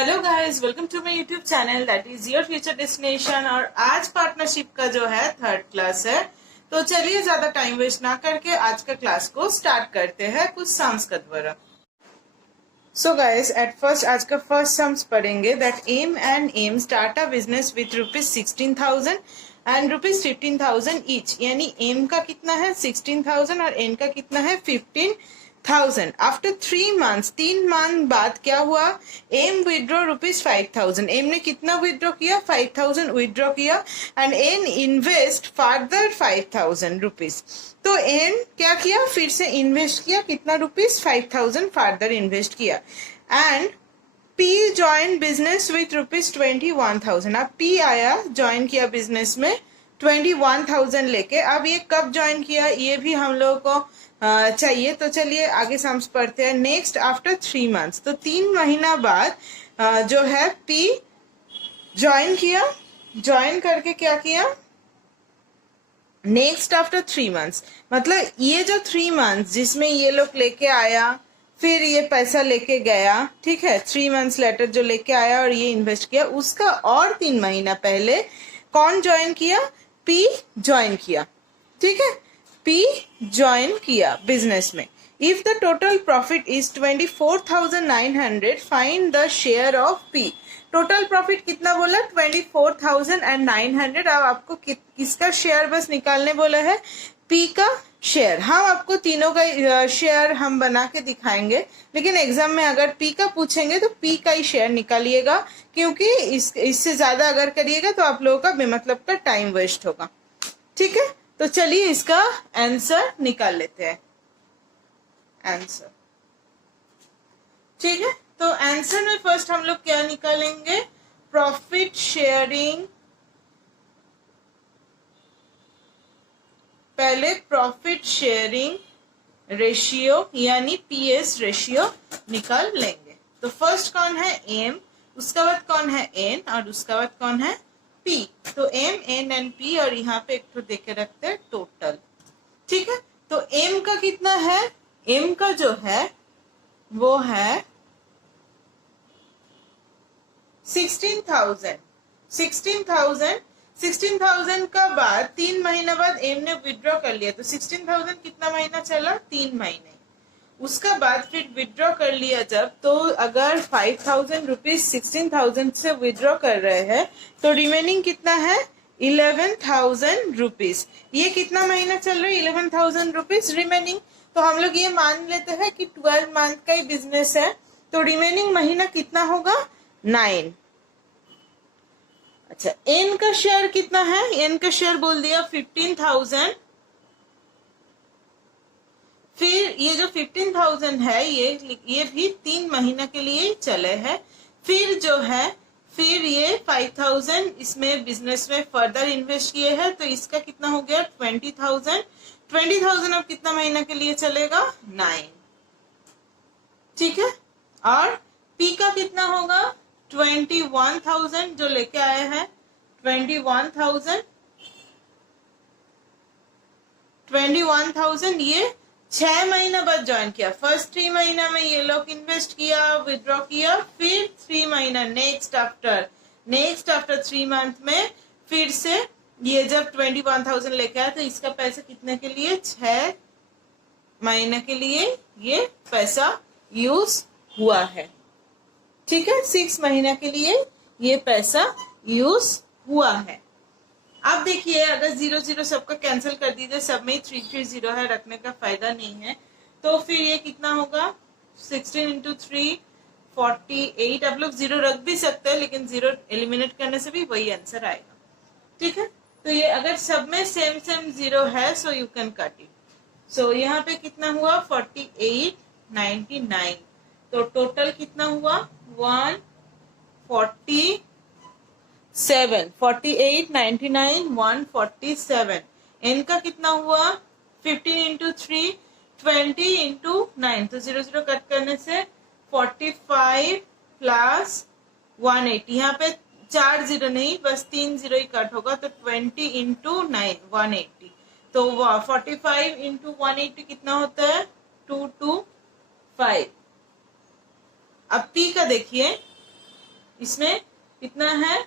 Hello guys, welcome to my YouTube channel that is your future destination. और आज partnership का जो है थर्ड क्लास है। तो चलिए ज्यादा टाइम वेस्ट ना करके आज का क्लास को स्टार्ट करते हैं कुछ सम्स के द्वारा। सो गाइस, एट फर्स्ट आज का फर्स्ट सम्स पढ़ेंगे that M and M start a business with ₹16,000 and ₹15,000 each. यानी एम का कितना है 16,000 और एन का कितना है 15,000। आफ्टर 3 months 3 month बाद क्या हुआ, एम विदड्रॉ ₹5,000। एम ने कितना विदड्रॉ किया 5,000 विदड्रॉ किया एंड एन इन्वेस्ट फर्दर ₹5,000। तो एन क्या किया, फिर से इन्वेस्ट किया, कितना ₹5,000 फर्दर इन्वेस्ट किया। And P join business with ₹21,000। अब पी आया, ज्वाइन किया बिजनेस में 21,000 लेके। अब ये कब ज्वाइन किया ये भी हम लोगों को चाहिए, तो चलिए आगे सम्स पढ़ते हैं। नेक्स्ट आफ्टर 3 months, तो 3 महीना बाद जो है पी ज्वाइन किया, ज्वाइन करके क्या किया, नेक्स्ट आफ्टर 3 months, मतलब ये जो 3 months जिसमें ये लोग लेके आया फिर ये पैसा लेके गया, ठीक है, 3 months लेटर जो लेके आया और ये इन्वेस्ट किया, उसका और 3 महीना पहले कौन ज्वाइन किया, पी ज्वाइन किया, ठीक है, पी ज्वाइन किया बिजनेस में। If the total profit is 24,900 find the share of P. Total profit कितना बोला 24,900। अब आपको किसका शेयर बस निकालने बोला है, पी का शेयर। हम आपको तीनों का शेयर हम बना के दिखाएंगे, लेकिन एग्जाम में अगर पी का पूछेंगे तो पी का ही शेयर निकालिएगा, क्योंकि इससे ज्यादा अगर करिएगा तो आप लोगों का बेमतलब का टाइम वेस्ट होगा, ठीक है। तो चलिए इसका आंसर निकाल लेते हैं। आंसर, ठीक है। तो आंसर में फर्स्ट हम लोग क्या निकालेंगे, प्रॉफिट शेयरिंग। पहले प्रॉफिट शेयरिंग रेशियो यानी पीएस रेशियो निकाल लेंगे। तो फर्स्ट कौन है एम, उसका बाद कौन है एन और उसका बाद कौन है पी। तो एम एन एंड पी और यहाँ पे एक तो देके रखते हैं टोटल, ठीक है। तो एम का कितना है, एम का जो है वो है 16,000। 16,000 का बाद 3 महीना बाद एम ने विड्रॉ कर लिया, तो 16,000 कितना महीना चला, 3 महीने। उसका बाद फिर विड्रॉ कर लिया जब, तो अगर 5,000 रुपीज 16,000 से विड्रॉ कर रहे हैं तो रिमेनिंग कितना है 11,000 रुपीज। ये कितना महीना चल रहा है 11,000 रुपीज रिमेनिंग। तो हम लोग ये मान लेते हैं कि 12 मंथ का ही बिजनेस है, तो रिमेनिंग महीना कितना होगा 9। अच्छा, एन का शेयर कितना है, एन का शेयर बोल दिया 15,000। फिर ये जो 15,000 है ये भी 3 महीना के लिए चले हैं। फिर जो है फिर ये 5,000 इसमें बिजनेस में फर्दर इन्वेस्ट किए हैं, तो इसका कितना हो गया 20,000। 20,000 अब कितना महीना के लिए चलेगा 9, ठीक है। और पी का कितना होगा 21,000 जो लेके आए हैं 21,000 ये 6 महीना बाद ज्वाइन किया। फर्स्ट 3 महीना में ये लोग इन्वेस्ट किया, विड्रॉ किया, फिर 3 महीना नेक्स्ट आफ्टर 3 मंथ में फिर से ये जब 21,000 लेके आया, तो इसका पैसा कितने के लिए 6 महीने के लिए ये पैसा यूज हुआ है, ठीक है। 6 महीना के लिए ये पैसा यूज हुआ है। अब देखिए अगर 0 सबका कैंसिल कर दीजिए, सब में 3 है, रखने का फायदा नहीं है, तो फिर ये कितना होगा 16 into 3 48। आप लोग 0 रख भी सकते हैं, लेकिन 0 एलिमिनेट करने से भी वही आंसर आएगा, ठीक है। तो ये अगर सब में सेम 0 है so you can cut it. So यहाँ पे कितना हुआ 4899। तो टोटल कितना हुआ 147, 4899 147। एन का कितना हुआ 15 into 3 20 into 9, तो 0 कट करने से 45 प्लस 180। यहाँ पे 4 0 नहीं, बस 3 0 ही कट होगा, तो 20 into 9 180। तो 45 into 180 कितना होता है 225। अब पी का देखिए, इसमें कितना है,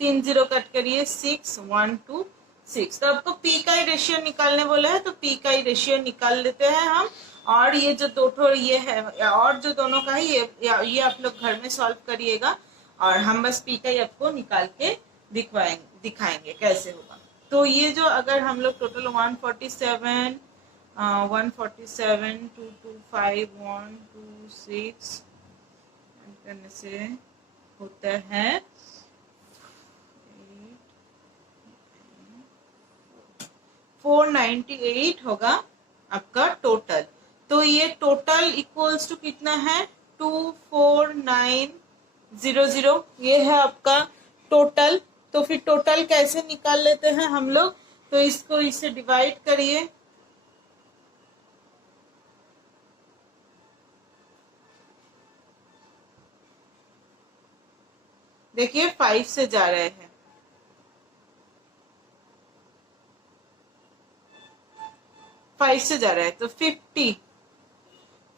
3 जीरो कट करिए, 6 1 2 6। तो आपको पी का ही रेशियो निकालने बोला है, तो पी का ही रेशियो निकाल लेते हैं हम। और ये जो दो ठो ये है, और जो दोनों का है ये आप लोग घर में सॉल्व करिएगा, और हम बस पी का ही आपको निकाल के दिखाएंगे कैसे होगा। तो ये जो अगर हम लोग टोटल 147 225 1 2 6 करने से होता है 498 होगा आपका टोटल। तो ये टोटल इक्वल्स टू कितना है, 24900, ये है आपका टोटल। तो फिर टोटल कैसे निकाल लेते हैं हम लोग, तो इसको इससे डिवाइड करिए, देखिए 5 से जा रहे हैं, 5 से जा रहा है, तो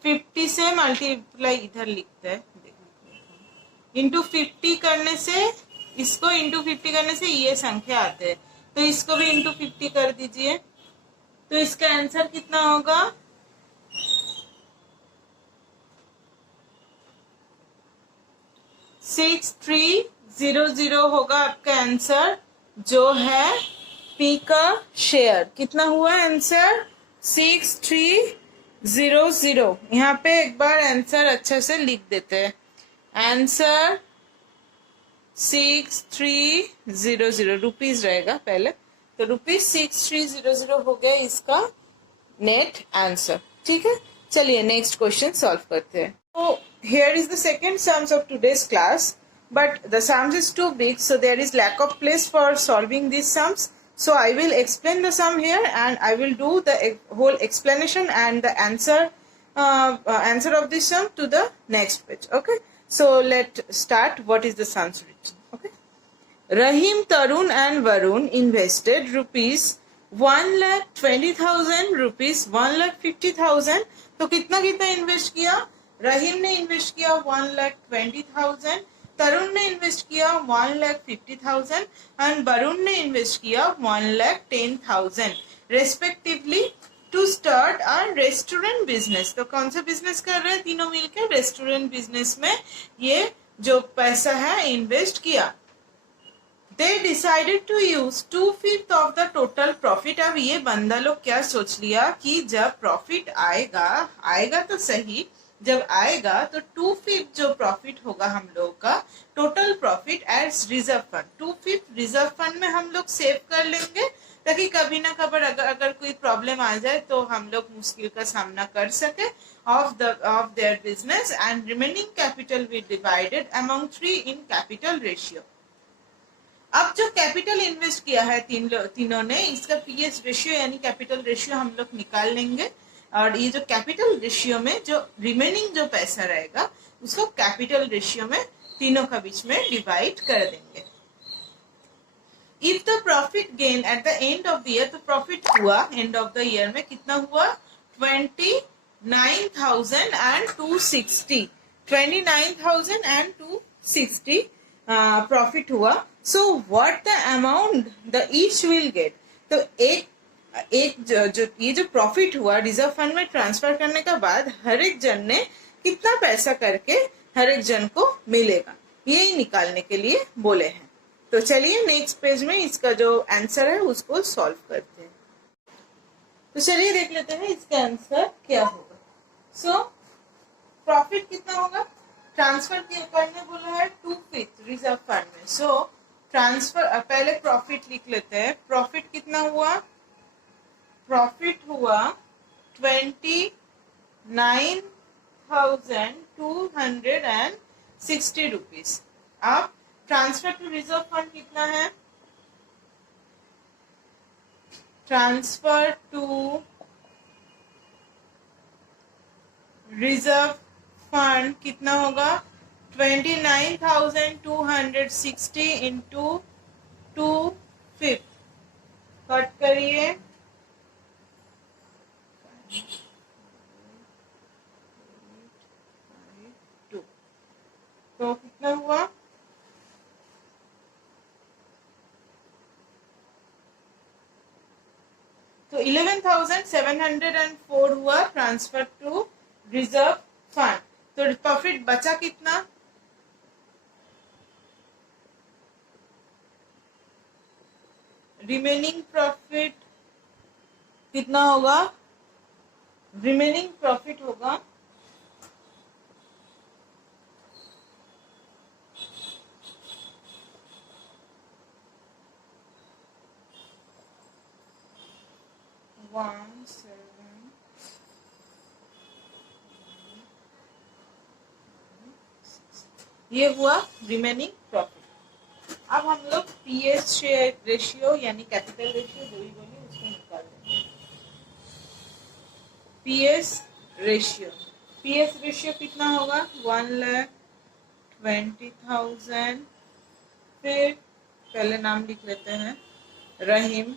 50 से मल्टीप्लाई इधर लिखते हैं, इंटू 50 करने से, इसको इंटू 50 करने से ये संख्या आते हैं, तो इसको भी इंटू 50 कर दीजिए। तो इसका आंसर कितना होगा, 6300 होगा आपका आंसर, जो है पी का शेयर। कितना हुआ आंसर, 6300। यहाँ पे एक बार आंसर अच्छा से लिख देते हैं, आंसर 6300 रुपीज रहेगा पहले, तो ₹6300 हो गया इसका नेट आंसर। ठीक है, चलिए नेक्स्ट क्वेश्चन सॉल्व करते हैं। तो here is the second sums of today's class, but the sums is too big, so there is lack of place for solving these sums. So I will explain the sum here, and I will do the whole explanation and the answer of this sum to the next page. Okay, so let's start. What is the sums written? Okay, Rahim, Tarun and Varun invested rupees 1,20,000, rupees 1,50,000। तो कितना कितना invest किया, रहीम ने invest किया 1,20,000, तरुण ने invest किया 1,50,000 and Varun ने invest किया 1,10,000 respectively to start a restaurant business. तो कौन सा बिजनेस कर रहे हैं तीनों मिलकर, रेस्टोरेंट बिजनेस में ये जो पैसा है इन्वेस्ट किया। They decided to use 2/5 of the total profit। अब ये बंदा लोग क्या सोच लिया कि जब प्रॉफिट आएगा तो सही, जब आएगा तो 2/5 जो प्रॉफिट होगा हम लोग का total profit as reserve fund, 2/5 reserve fund में हम लोग सेव कर लेंगे, ताकि कभी ना कभी अगर कोई प्रॉब्लम आ जाए तो हम लोग मुश्किल का सामना कर सके of their business. And remaining capital V divided among 3 in capital ratio. अब जो कैपिटल इन्वेस्ट किया है तीनों ने, इसका पीएस रेशियो यानी कैपिटल रेशियो हम लोग निकाल लेंगे, और ये जो कैपिटल रेशियो में जो रिमेनिंग जो पैसा रहेगा उसको कैपिटल रेशियो में तीनों का बीच में डिवाइड कर देंगे। If the profit gain at the end of the year, तो प्रॉफिट हुआ एंड ऑफ द ईयर में कितना हुआ, 29,260, 29,260 प्रॉफिट हुआ। So what the amount the each will get, तो एक ये जो प्रॉफिट हुआ रिजर्व फंड में ट्रांसफर करने के बाद हर एक जन ने कितना पैसा करके हर एक जन को मिलेगा, यही निकालने के लिए बोले हैं। तो चलिए नेक्स्ट पेज में इसका जो आंसर है उसको सॉल्व करते हैं। तो चलिए देख लेते हैं इसका आंसर क्या होगा। सो प्रॉफिट कितना होगा, ट्रांसफर करने बोला है 2/5 रिजर्व फंड में। सो ट्रांसफर, पहले प्रॉफिट लिख लेते हैं। प्रॉफिट कितना हुआ, प्रॉफिट हुआ 29,260 रुपीज। अब ट्रांसफर टू रिजर्व फंड कितना है, ट्रांसफर टू रिजर्व फंड कितना होगा, 29,260 इंटू 2/5 कट करिए, 11,704 हुआ ट्रांसफर टू रिजर्व फंड। तो प्रॉफिट बचा कितना? रिमेनिंग प्रॉफिट कितना होगा? रिमेनिंग प्रॉफिट होगा 17 ये हुआ रिमेनिंग प्रॉफिट। अब हम लोग पीएस रेशियो यानी कैपिटल रेशियो जो भी बोली उसको निकाल देंगे। पीएस रेशियो कितना होगा? 1,20,000। फिर पहले नाम लिख लेते हैं, रहीम,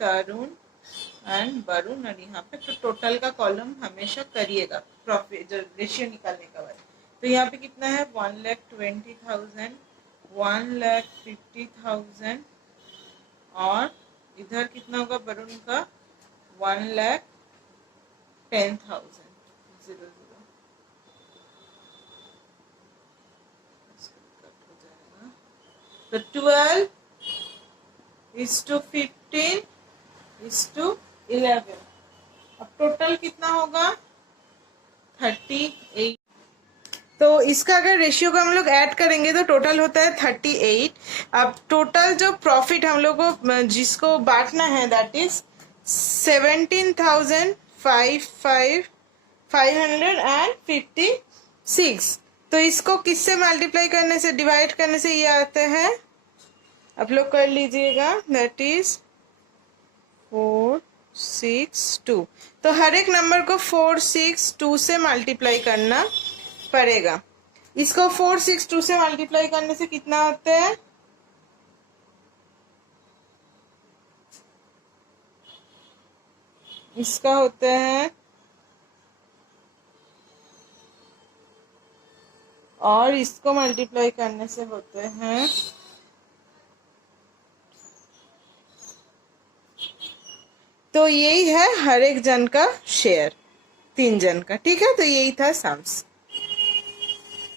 तरुण एंड वरुण। और यहाँ पे तो टोटल का कॉलम हमेशा करिएगा प्रॉफिट जो रेशियो निकालने का बाद। तो यहाँ पे कितना है? 1,20,000, 1,50,000 और इधर कितना होगा वरुण का? 1,10,000। 0 0 तो 12:15:11। अब टोटल कितना होगा? 38। तो इसका अगर रेशियो को हम लोग ऐड करेंगे तो टोटल होता है 38। अब टोटल जो प्रॉफिट हम लोग को जिसको बांटना है दैट इज 17,556। तो इसको किससे मल्टीप्लाई करने से, डिवाइड करने से ये आते हैं, आप लोग कर लीजिएगा, दैट इज 462। तो हर एक नंबर को 462 से मल्टीप्लाई करना पड़ेगा। इसको 462 से मल्टीप्लाई करने से कितना होता है? इसका होता है और इसको मल्टीप्लाई करने से होते हैं तो यही है हर एक जन का शेयर, 3 जन का। ठीक है, तो यही था सम्स।